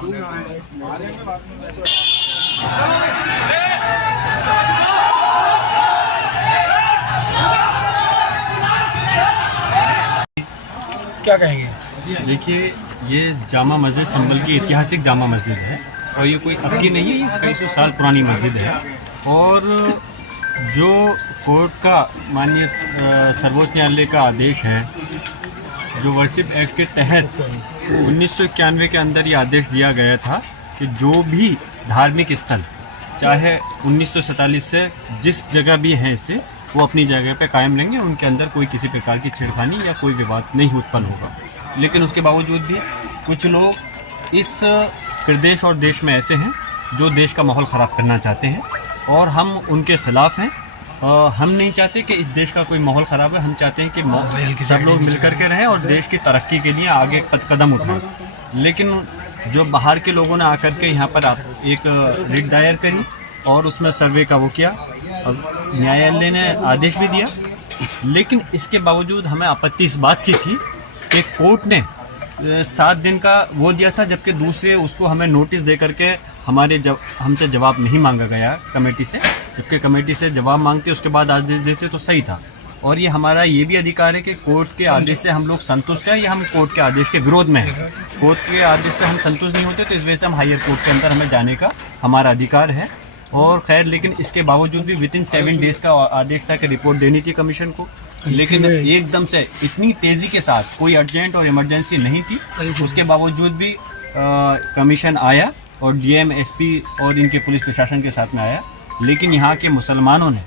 क्या कहेंगे? देखिए, ये जामा मस्जिद संभल की ऐतिहासिक जामा मस्जिद है और ये कोई अब की नहीं है, ये कई सौ साल पुरानी मस्जिद है। और जो कोर्ट का माननीय सर्वोच्च न्यायालय का आदेश है, जो वर्शिप एक्ट के तहत 1991 के अंदर ये आदेश दिया गया था कि जो भी धार्मिक स्थल चाहे 1947 से जिस जगह भी हैं इससे वो अपनी जगह पे कायम रहेंगे, उनके अंदर कोई किसी प्रकार की छेड़खानी या कोई विवाद नहीं उत्पन्न होगा। लेकिन उसके बावजूद भी कुछ लोग इस प्रदेश और देश में ऐसे हैं जो देश का माहौल ख़राब करना चाहते हैं और हम उनके ख़िलाफ़ हैं। हम नहीं चाहते कि इस देश का कोई माहौल ख़राब है, हम चाहते हैं कि सब लोग मिलकर के रहें और देश की तरक्की के लिए आगे कदम उठाएं। लेकिन जो बाहर के लोगों ने आकर के यहाँ पर एक रिट दायर करी और उसमें सर्वे का वो किया, अब न्यायालय ने आदेश भी दिया, लेकिन इसके बावजूद हमें आपत्ति इस बात की थी कि कोर्ट ने 7 दिन का वो दिया था, जबकि दूसरे उसको हमें नोटिस दे करके हमसे जवाब नहीं मांगा गया कमेटी से। जबकि कमेटी से जवाब मांगते उसके बाद आदेश देते तो सही था। और ये हमारा ये भी अधिकार है कि कोर्ट के आदेश से हम लोग संतुष्ट हैं या हम कोर्ट के आदेश के विरोध में हैं। कोर्ट के आदेश से हम संतुष्ट नहीं होते तो इस वजह से हम हायर कोर्ट के अंदर हमें जाने का हमारा अधिकार है। और खैर, लेकिन इसके बावजूद भी विदिन 7 डेज़ का आदेश था कि रिपोर्ट देनी थी कमीशन को, लेकिन एकदम से इतनी तेज़ी के साथ कोई अर्जेंट और इमरजेंसी नहीं थी, उसके बावजूद भी कमीशन आया और डीएम, एसपी और इनके पुलिस प्रशासन के साथ में आया। लेकिन यहाँ के मुसलमानों ने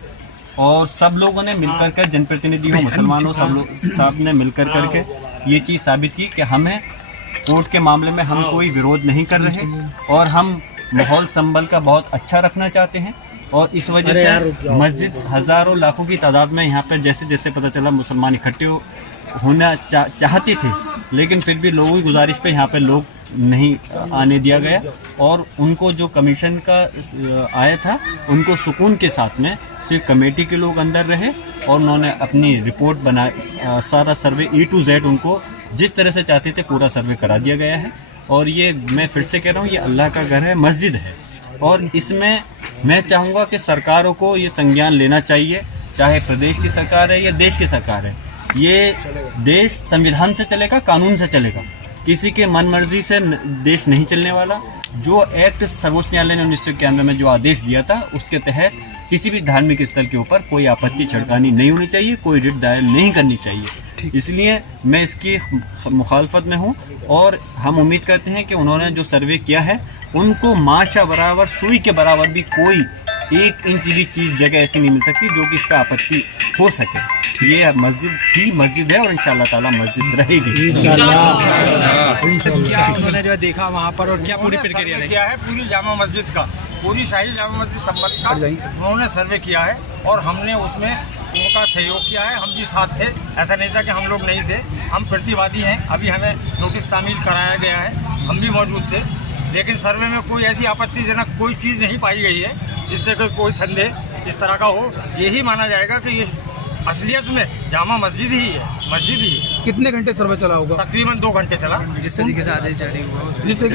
और सब लोगों ने मिलकर कर, जनप्रतिनिधियों, मुसलमानों, सब ने मिलकर करके ये चीज़ साबित की कि हमें कोर्ट के मामले में हम कोई विरोध नहीं कर रहे और हम माहौल संभल का बहुत अच्छा रखना चाहते हैं। और इस वजह से मस्जिद हज़ारों लाखों की तादाद में यहाँ पर जैसे जैसे पता चला मुसलमान इकट्ठे होना चाहते थे, लेकिन फिर भी लोगों की गुजारिश पे यहाँ पे लोग नहीं आने दिया गया। और उनको जो कमीशन का आया था उनको सुकून के साथ में सिर्फ कमेटी के लोग अंदर रहे और उन्होंने अपनी रिपोर्ट बना, सारा सर्वे A to Z उनको जिस तरह से चाहते थे पूरा सर्वे करा दिया गया है। और ये मैं फिर से कह रहा हूँ, ये अल्लाह का घर है, मस्जिद है, और इसमें मैं चाहूँगा कि सरकारों को ये संज्ञान लेना चाहिए, चाहे प्रदेश की सरकार है या देश की सरकार है। ये देश संविधान से चलेगा, कानून से चलेगा, किसी के मन मर्जी से देश नहीं चलने वाला। जो एक्ट सर्वोच्च न्यायालय ने 1991 में जो आदेश दिया था उसके तहत किसी भी धार्मिक स्थल के ऊपर कोई आपत्ति छिड़कानी नहीं होनी चाहिए, कोई रिट दायर नहीं करनी चाहिए। इसलिए मैं इसकी मुखालफत में हूँ और हम उम्मीद करते हैं कि उन्होंने जो सर्वे किया है उनको माशा बराबर, सुई के बराबर भी कोई 1 इंच भी चीज़ जगह ऐसी नहीं मिल सकती जो कि इसका आपत्ति हो सके। ये मस्जिद थी, मस्जिद है और इंशाअल्लाह ताला मस्जिद रहेगी। क्या उन्होंने जो देखा वहाँ पर और क्या पूरी प्रक्रिया किया है पूरी जामा मस्जिद का, पूरी शाही जामा मस्जिद संबल का उन्होंने सर्वे किया है और हमने उसमें उनका सहयोग किया है। हम भी साथ थे, ऐसा नहीं था कि हम लोग नहीं थे, हम प्रतिवादी हैं। अभी हमें नोटिस तामील कराया गया है, हम भी मौजूद थे, लेकिन सर्वे में कोई ऐसी आपत्तिजनक कोई चीज़ नहीं पाई गई है जिससे कोई संदेह इस तरह का हो। यही माना जाएगा कि ये असलियत में जामा मस्जिद ही है, मस्जिद ही। कितने घंटे सर्वे चला होगा? तकरीबन 2 घंटे चला। जिस तरीके से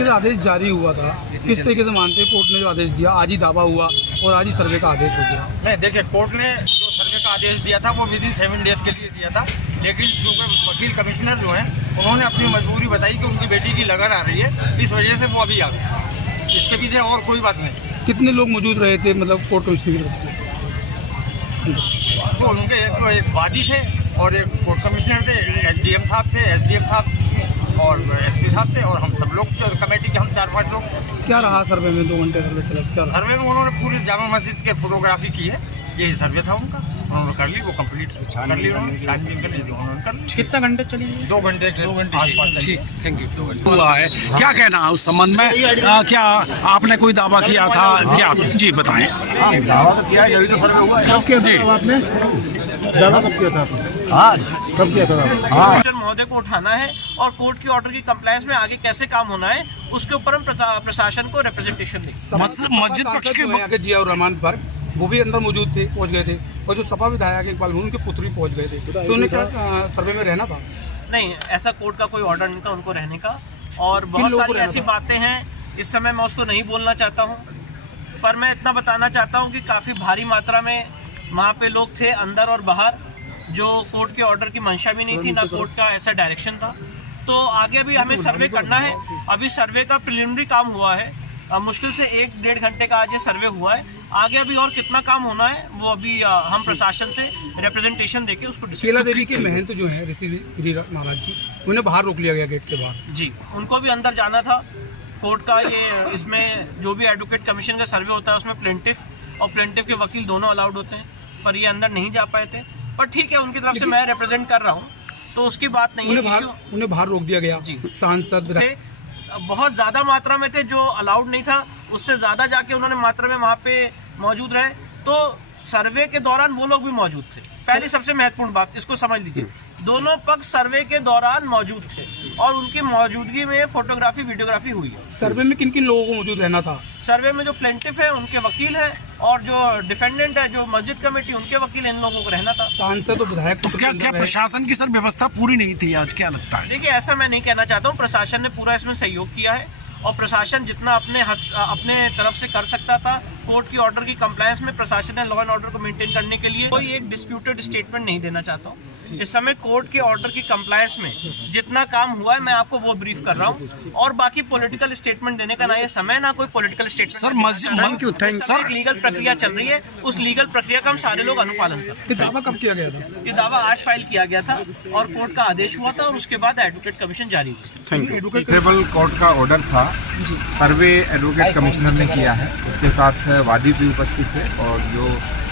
आदेश जारी हुआ था, किस तरीके से मानते हैं कोर्ट ने जो आदेश दिया, आज ही दावा हुआ और आज ही सर्वे का आदेश हो गया? नहीं, देखिए, कोर्ट ने जो सर्वे का आदेश दिया था वो विदिन 7 डेज़ के लिए दिया था, लेकिन चूँकि वकील कमिश्नर जो हैं उन्होंने अपनी मजबूरी बताई कि उनकी बेटी की लगन आ रही है, इस वजह से वो अभी आ गए। इसके पीछे और कोई बात नहीं। कितने लोग मौजूद रहे थे, मतलब कोर्ट कमिश्नर की तरफ से? तो उनके एक वादी थे और एक कोर्ट कमिश्नर थे, डीएम साहब थे, एसडीएम साहब और एसपी साहब थे और हम सब लोग कमेटी के हम 4-5 लोग। क्या रहा सर्वे में? 2 घंटे सर्वे चला। क्या सर्वे में उन्होंने पूरी जामा मस्जिद के फोटोग्राफी की है, यही सर्वे था उनका, उन्होंने कर ली, वो कंप्लीट कर ली, उन्होंने छानबीन कर ली, उन्होंने कर ली। कितना घंटे चली? 2 घंटे आसपास चली। Thank you. 2 घंटे हुआ है, क्या कहना है उस संबंध में? क्या आपने कोई दावा किया था? क्या जी बताएं। दावा तो किया है, जब तो सर्वे हुआ है। कब किया जी? आपने दावा कब किया था? आज कब किया था? कमिश्नर महोदय को उठाना है और कोर्ट की ऑर्डर की कंप्लायंस में आगे कैसे काम होना है उसके ऊपर हम प्रशासन को रिप्रेजेंटेशन देंगे। मस्जिद पक्ष के जिया और रहमान पर वो भी अंदर मौजूद थे, पहुंच गए थे, और जो सपा विधायक इकबाल उनके पुत्र भी पहुंच गए थे, तो उन्हें क्या सर्वे में रहना था? नहीं, ऐसा कोर्ट का कोई ऑर्डर नहीं था उनको रहने का। और बहुत सारी ऐसी बातें हैं इस समय मैं उसको नहीं बोलना चाहता हूँ, पर मैं इतना बताना चाहता हूँ कि काफ़ी भारी मात्रा में वहाँ पे लोग थे अंदर और बाहर, जो कोर्ट के ऑर्डर की मंशा भी नहीं थी, ना कोर्ट का ऐसा डायरेक्शन था। तो आगे भी हमें सर्वे करना है। अभी सर्वे का प्रिलिमिनरी काम हुआ है, मुश्किल से 1-1.5 घंटे का आज ये सर्वे हुआ है। आगे अभी और कितना काम होना है वो अभी हम प्रशासन से रिप्रेजेंटेशन देके उसको केला देवी के महंत जो है ऋषि महाराज जी, उन्हें बाहर रोक लिया गया गेट के बाहर। जी, उनको भी अंदर जाना था। कोर्ट का ये इसमें जो भी एडवोकेट कमीशन का सर्वे होता है उसमें प्लेंटिफ और प्लेंटिफ के वकील दोनों अलाउड होते हैं, पर ये अंदर नहीं जा पाए थे। पर ठीक है, उनकी तरफ से मैं रिप्रेजेंट कर रहा हूँ तो उसकी बात नहीं है। उन्हें बाहर रोक दिया गया। जी, सांसद थे, बहुत ज़्यादा मात्रा में थे, जो अलाउड नहीं था उससे ज़्यादा जाके उन्होंने मात्रा में वहाँ पे मौजूद रहे। तो सर्वे के दौरान वो लोग भी मौजूद थे। पहली सबसे महत्वपूर्ण बात, इसको समझ लीजिए, दोनों पक्ष सर्वे के दौरान मौजूद थे और उनकी मौजूदगी में फोटोग्राफी वीडियोग्राफी हुई है। सर्वे में किन किन लोगों को मौजूद रहना था? सर्वे में जो प्लेंटिफ है उनके वकील हैं और जो डिफेंडेंट है, जो मस्जिद कमेटी, उनके वकील, इन लोगों को रहना था। सांसद और विधायक तो क्या प्रशासन की सर व्यवस्था पूरी नहीं थी आज, क्या लगता है? देखिए, ऐसा मैं नहीं कहना चाहता हूँ। प्रशासन ने पूरा इसमें सहयोग किया है और प्रशासन जितना अपने तरफ से कर सकता था, कोर्ट की ऑर्डर की कंप्लायंस में प्रशासन ने लॉ एंड ऑर्डर को मेंटेन करने के लिए कोई एक डिस्प्यूटेड स्टेटमेंट नहीं देना चाहता हूँ। इस समय कोर्ट के ऑर्डर की कंप्लायंस में जितना काम हुआ है मैं आपको वो ब्रीफ कर रहा हूँ, और बाकी पॉलिटिकल स्टेटमेंट देने का ना ये समय, ना कोई पॉलिटिकल स्टेटमेंट। सर मस्जिद सर एक लीगल प्रक्रिया चल रही है, उस लीगल प्रक्रिया का हम सारे लोग अनुपालन कर रहे हैं। दावा कब किया गया था? ये दावा आज फाइल किया गया था और कोर्ट का आदेश हुआ था और उसके बाद एडवोकेट कमीशन जारी हुई। ट्रिब्यूनल कोर्ट का ऑर्डर था, सर्वे एडवोकेट कमिश्नर ने किया है, उसके साथ वादी भी उपस्थित थे और जो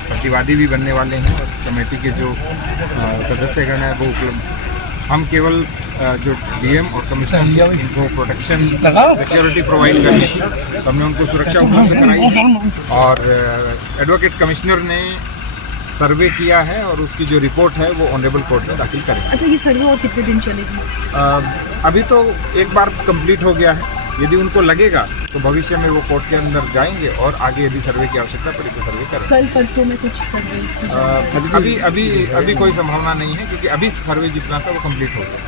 प्रतिवादी भी बनने वाले हैं और कमेटी के जो सदस्यगण है वो उपलब्ध। हम केवल जो डीएम और कमिश्नर उनको प्रोटेक्शन सिक्योरिटी प्रोवाइड करनी थी, तो हमने उनको सुरक्षा उपलब्ध कराई और एडवोकेट कमिश्नर ने सर्वे किया है और उसकी जो रिपोर्ट है वो ऑनरेबल कोर्ट में दाखिल करेंगे। अच्छा, ये सर्वे और कितने दिन चलेगी? अभी तो एक बार कंप्लीट हो गया है। यदि उनको लगेगा तो भविष्य में वो कोर्ट के अंदर जाएंगे और आगे यदि सर्वे की आवश्यकता पड़े तो सर्वे करेंगे। कल परसों में कुछ सर्वे अभी कोई संभावना नहीं है, क्योंकि अभी सर्वे जितना था वो कंप्लीट हो गया।